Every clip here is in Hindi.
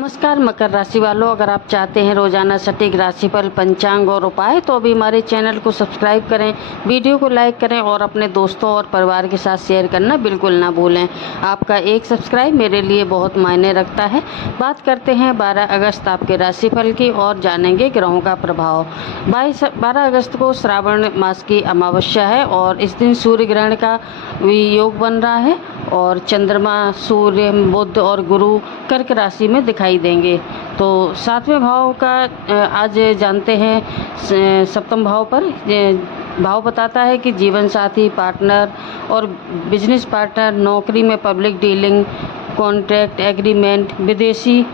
नमस्कार मकर राशि वालों, अगर आप चाहते हैं रोजाना सटीक राशिफल, पंचांग और उपाय तो अभी हमारे चैनल को सब्सक्राइब करें, वीडियो को लाइक करें और अपने दोस्तों और परिवार के साथ शेयर करना बिल्कुल ना भूलें। आपका एक सब्सक्राइब मेरे लिए बहुत मायने रखता है। बात करते हैं 12 अगस्त आपके राशिफल की और जानेंगे ग्रहों का प्रभाव। 12 अगस्त को श्रावण मास की अमावस्या है और इस दिन सूर्य ग्रहण का योग बन रहा है और चंद्रमा, सूर्य, बुध और गुरु कर्क राशि में दिखाई देंगे। तो 7वें भाव का आज जानते हैं। सप्तम भाव पर भाव बताता है कि जीवन साथी, पार्टनर और बिजनेस पार्टनर, नौकरी में पब्लिक डीलिंग, कॉन्ट्रैक्ट एग्रीमेंट, विदेशी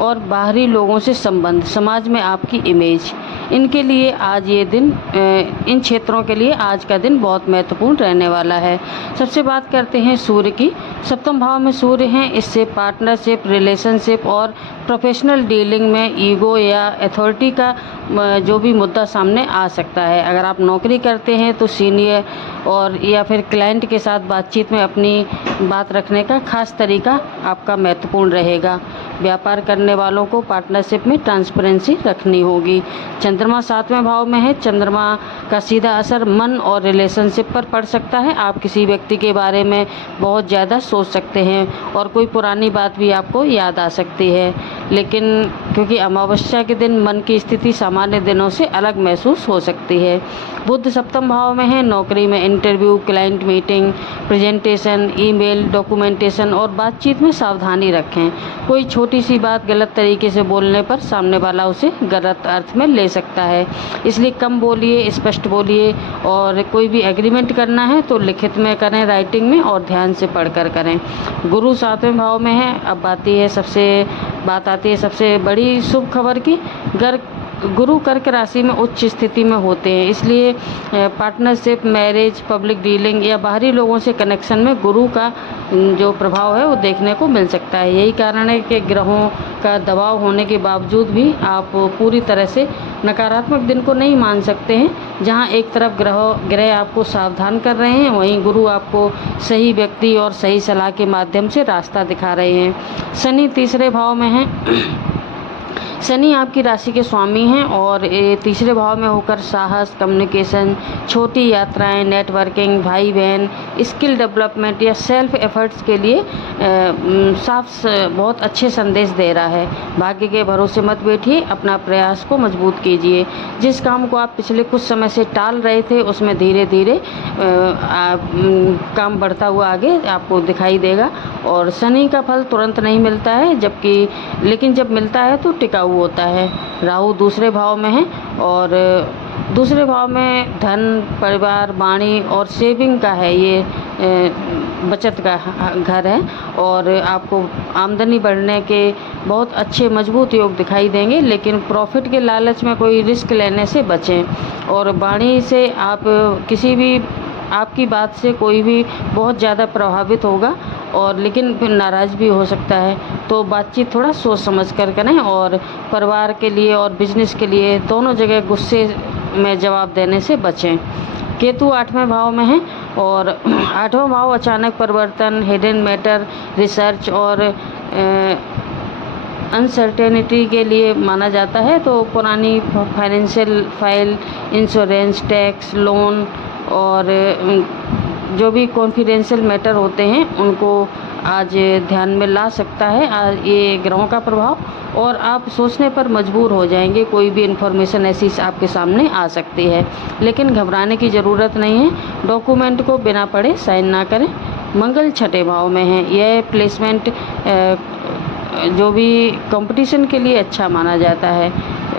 और बाहरी लोगों से संबंध, समाज में आपकी इमेज, इनके लिए आज ये दिन, इन क्षेत्रों के लिए आज का दिन बहुत महत्वपूर्ण रहने वाला है। सबसे बात करते हैं सूर्य की। सप्तम भाव में सूर्य हैं, इससे पार्टनरशिप, रिलेशनशिप और प्रोफेशनल डीलिंग में ईगो या अथॉरिटी का जो भी मुद्दा सामने आ सकता है। अगर आप नौकरी करते हैं तो सीनियर और या फिर क्लाइंट के साथ बातचीत में अपनी बात रखने का खास तरीका आपका महत्वपूर्ण रहेगा। व्यापार करने वालों को पार्टनरशिप में ट्रांसपेरेंसी रखनी होगी। चंद्रमा 7वें भाव में है। चंद्रमा का सीधा असर मन और रिलेशनशिप पर पड़ सकता है। आप किसी व्यक्ति के बारे में बहुत ज़्यादा सोच सकते हैं और कोई पुरानी बात भी आपको याद आ सकती है, लेकिन क्योंकि अमावस्या के दिन मन की स्थिति सामान्य दिनों से अलग महसूस हो सकती है। बुध सप्तम भाव में है। नौकरी में interview, client meeting, presentation, email, documentation और बातचीत में सावधानी रखें। कोई छोटी सी बात गलत तरीके से बोलने पर सामने वाला उसे गलत अर्थ में ले सकता है, इसलिए कम बोलिए, स्पष्ट बोलिए और कोई भी एग्रीमेंट करना है तो लिखित में करें, राइटिंग में, और ध्यान से पढ़कर करें। गुरु 7वें भाव में है। अब बात आती है सबसे बड़ी शुभ खबर की। गुरु कर्क राशि में उच्च स्थिति में होते हैं, इसलिए पार्टनरशिप, मैरिज, पब्लिक डीलिंग या बाहरी लोगों से कनेक्शन में गुरु का जो प्रभाव है वो देखने को मिल सकता है। यही कारण है कि ग्रहों का दबाव होने के बावजूद भी आप पूरी तरह से नकारात्मक दिन को नहीं मान सकते हैं। जहां एक तरफ ग्रह आपको सावधान कर रहे हैं, वहीं गुरु आपको सही व्यक्ति और सही सलाह के माध्यम से रास्ता दिखा रहे हैं। शनि 3रे भाव में है। शनि आपकी राशि के स्वामी हैं और तीसरे भाव में होकर साहस, कम्युनिकेशन, छोटी यात्राएं, नेटवर्किंग, भाई बहन, स्किल डेवलपमेंट या सेल्फ एफर्ट्स के लिए बहुत अच्छे संदेश दे रहा है। भाग्य के भरोसे मत बैठिए, अपना प्रयास को मजबूत कीजिए। जिस काम को आप पिछले कुछ समय से टाल रहे थे उसमें धीरे धीरे काम बढ़ता हुआ आगे आपको दिखाई देगा। और शनि का फल तुरंत नहीं मिलता है, लेकिन जब मिलता है तो टिकाऊ होता है। राहु दूसरे भाव में है और दूसरे भाव में धन, परिवार, वाणी और सेविंग का है, ये बचत का घर है और आपको आमदनी बढ़ने के बहुत अच्छे मजबूत योग दिखाई देंगे, लेकिन प्रॉफिट के लालच में कोई रिस्क लेने से बचें। और वाणी से आपकी बात से कोई भी बहुत ज़्यादा प्रभावित होगा और लेकिन फिर नाराज़ भी हो सकता है, तो बातचीत थोड़ा सोच समझ कर करें। और परिवार के लिए और बिजनेस के लिए दोनों जगह गुस्से में जवाब देने से बचें। केतु 8वें भाव में है और 8वां भाव अचानक परिवर्तन, हिडन मैटर, रिसर्च और अनसर्टेनिटी के लिए माना जाता है। तो पुरानी financial file, insurance, tax, loan और जो भी कॉन्फिडेंशियल मैटर होते हैं उनको आज ध्यान में ला सकता है ये ग्रहों का प्रभाव, और आप सोचने पर मजबूर हो जाएंगे। कोई भी इन्फॉर्मेशन ऐसी आपके सामने आ सकती है, लेकिन घबराने की ज़रूरत नहीं है। डॉक्यूमेंट को बिना पढ़े साइन ना करें। मंगल 6ठे भाव में है। यह प्लेसमेंट जो भी कंपटीशन के लिए अच्छा माना जाता है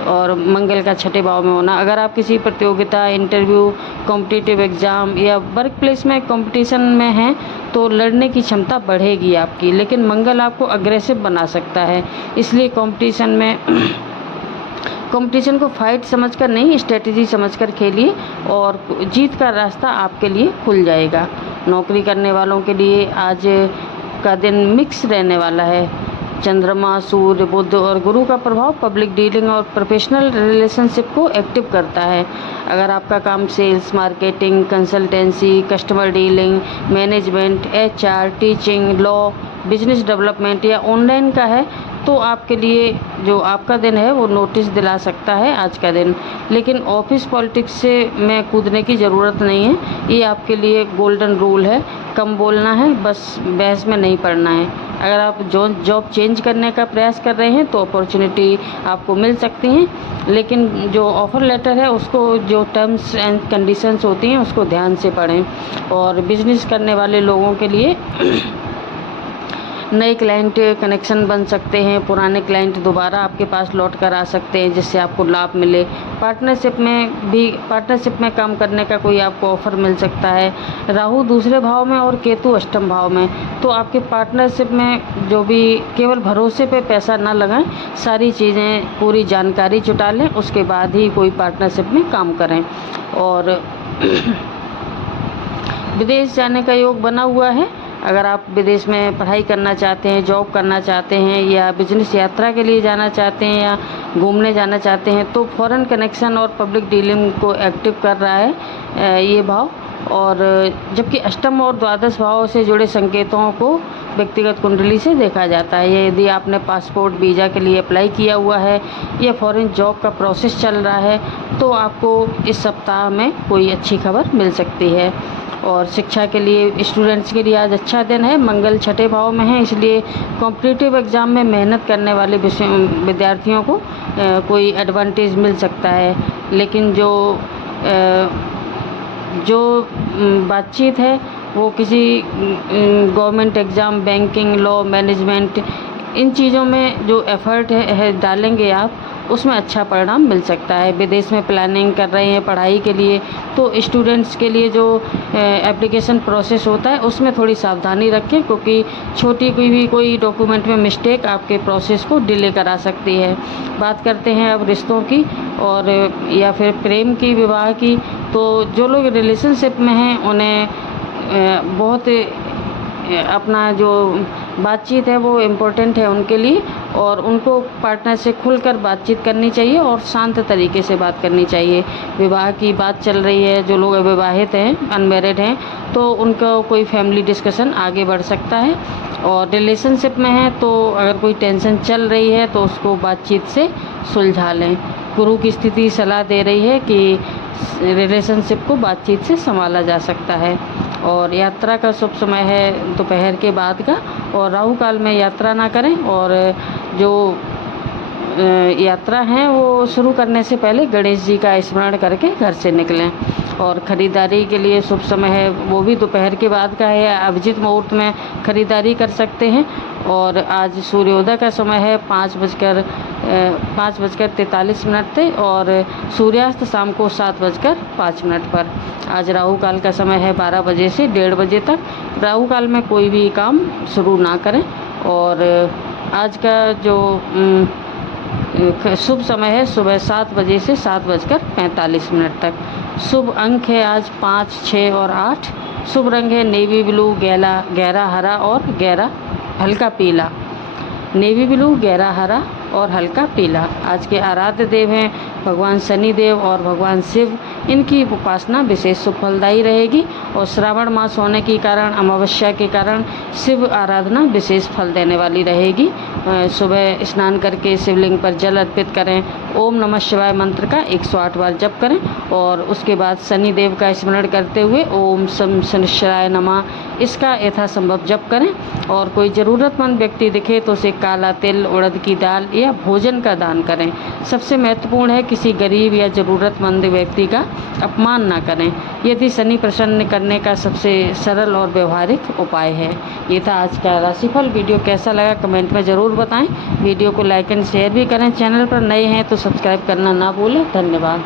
और मंगल का 6ठे भाव में होना। अगर आप किसी प्रतियोगिता, इंटरव्यू, कॉम्पिटिटिव एग्ज़ाम या वर्क प्लेस में कंपटीशन में हैं तो लड़ने की क्षमता बढ़ेगी आपकी, लेकिन मंगल आपको अग्रेसिव बना सकता है, इसलिए कंपटीशन को फाइट समझकर नहीं, स्ट्रेटजी समझकर खेलिए और जीत का रास्ता आपके लिए खुल जाएगा। नौकरी करने वालों के लिए आज का दिन मिक्स रहने वाला है। चंद्रमा, सूर्य, बुध और गुरु का प्रभाव पब्लिक डीलिंग और प्रोफेशनल रिलेशनशिप को एक्टिव करता है। अगर आपका काम sales, marketing, consultancy, customer dealing, management, HR, teaching, law, business development या ऑनलाइन का है तो आपके लिए जो आपका दिन है वो नोटिस दिला सकता है आज का दिन। लेकिन ऑफिस पॉलिटिक्स से में कूदने की ज़रूरत नहीं है, ये आपके लिए गोल्डन रूल है। कम बोलना है, बस बहस में नहीं पड़ना है। अगर आप जॉब चेंज करने का प्रयास कर रहे हैं तो अपॉर्चुनिटी आपको मिल सकती हैं, लेकिन जो ऑफ़र लेटर है उसको, जो टर्म्स एंड कंडीशंस होती हैं उसको ध्यान से पढ़ें। और बिजनेस करने वाले लोगों के लिए नए क्लाइंट कनेक्शन बन सकते हैं, पुराने क्लाइंट दोबारा आपके पास लौट कर आ सकते हैं जिससे आपको लाभ मिले। पार्टनरशिप में काम करने का कोई आपको ऑफ़र मिल सकता है। राहु दूसरे भाव में और केतु अष्टम भाव में, तो आपके पार्टनरशिप में जो भी, केवल भरोसे पे पैसा ना लगाएं, सारी चीज़ें पूरी जानकारी जुटा लें, उसके बाद ही कोई पार्टनरशिप में काम करें। और विदेश जाने का योग बना हुआ है। अगर आप विदेश में पढ़ाई करना चाहते हैं, जॉब करना चाहते हैं, या बिजनेस यात्रा के लिए जाना चाहते हैं, या घूमने जाना चाहते हैं, तो फॉरेन कनेक्शन और पब्लिक डीलिंग को एक्टिव कर रहा है ये भाव। और जबकि अष्टम और द्वादश भाव से जुड़े संकेतों को व्यक्तिगत कुंडली से देखा जाता है। ये यदि आपने पासपोर्ट वीज़ा के लिए अप्लाई किया हुआ है या फॉरेन जॉब का प्रोसेस चल रहा है, तो आपको इस सप्ताह में कोई अच्छी खबर मिल सकती है। और शिक्षा के लिए, स्टूडेंट्स के लिए आज अच्छा दिन है। मंगल छठे भाव में है, इसलिए कॉम्पिटिटिव एग्ज़ाम में मेहनत करने वाले विद्यार्थियों को कोई एडवांटेज मिल सकता है। लेकिन जो बातचीत है वो किसी government exam, banking, law, management, इन चीज़ों में जो एफ़र्ट है डालेंगे आप, उसमें अच्छा परिणाम मिल सकता है। विदेश में प्लानिंग कर रहे हैं पढ़ाई के लिए, तो स्टूडेंट्स के लिए जो एप्लीकेशन प्रोसेस होता है उसमें थोड़ी सावधानी रखें, क्योंकि छोटी कोई डॉक्यूमेंट में मिस्टेक आपके प्रोसेस को डिले करा सकती है। बात करते हैं अब रिश्तों की और या फिर प्रेम की, विवाह की। तो जो लोग रिलेशनशिप में हैं उन्हें बहुत अपना जो बातचीत है वो इम्पोर्टेंट है उनके लिए, और उनको पार्टनर से खुलकर बातचीत करनी चाहिए और शांत तरीके से बात करनी चाहिए। विवाह की बात चल रही है, जो लोग अविवाहित हैं, अनमैरिड हैं, तो उनका कोई फैमिली डिस्कशन आगे बढ़ सकता है। और रिलेशनशिप में है तो अगर कोई टेंशन चल रही है तो उसको बातचीत से सुलझा लें। गुरु की स्थिति सलाह दे रही है कि रिलेशनशिप को बातचीत से संभाला जा सकता है। और यात्रा का शुभ समय है दोपहर के बाद का, और राहु काल में यात्रा ना करें। और जो यात्रा है वो शुरू करने से पहले गणेश जी का स्मरण करके घर से निकलें। और ख़रीदारी के लिए शुभ समय है, वो भी दोपहर के बाद का है। अभिजित मुहूर्त में ख़रीदारी कर सकते हैं। और आज सूर्योदय का समय है 5:43 पे, और सूर्यास्त शाम को 7:05 पर। आज राहु काल का समय है 12 बजे से 1:30 बजे तक। राहु काल में कोई भी काम शुरू ना करें। और आज का जो शुभ समय है सुबह 7 बजे से 7:45 तक। शुभ अंक है आज 5, 6 और 8। शुभ रंग है नेवी ब्लू, गहरा हरा और गहरा हल्का पीला। नेवी ब्लू, गहरा हरा और हल्का पीला। आज के आराध्य देव हैं भगवान शनि देव और भगवान शिव। इनकी उपासना विशेष सुफलदायी रहेगी। और श्रावण मास होने के कारण, अमावस्या के कारण, शिव आराधना विशेष फल देने वाली रहेगी। सुबह स्नान करके शिवलिंग पर जल अर्पित करें। ओम नमः शिवाय मंत्र का 108 बार जप करें। और उसके बाद शनि देव का स्मरण करते हुए ओम शं शनिश्चराय नमः इसका यथासंभव जप करें। और कोई ज़रूरतमंद व्यक्ति दिखे तो उसे काला तिल, उड़द की दाल या भोजन का दान करें। सबसे महत्वपूर्ण है किसी गरीब या ज़रूरतमंद व्यक्ति का अपमान ना करें। यदि शनि प्रसन्न करने का सबसे सरल और व्यवहारिक उपाय है। ये था आज का राशिफल। वीडियो कैसा लगा कमेंट में ज़रूर बताएं। वीडियो को लाइक एंड शेयर भी करें। चैनल पर नए हैं तो सब्सक्राइब करना ना भूलें। धन्यवाद।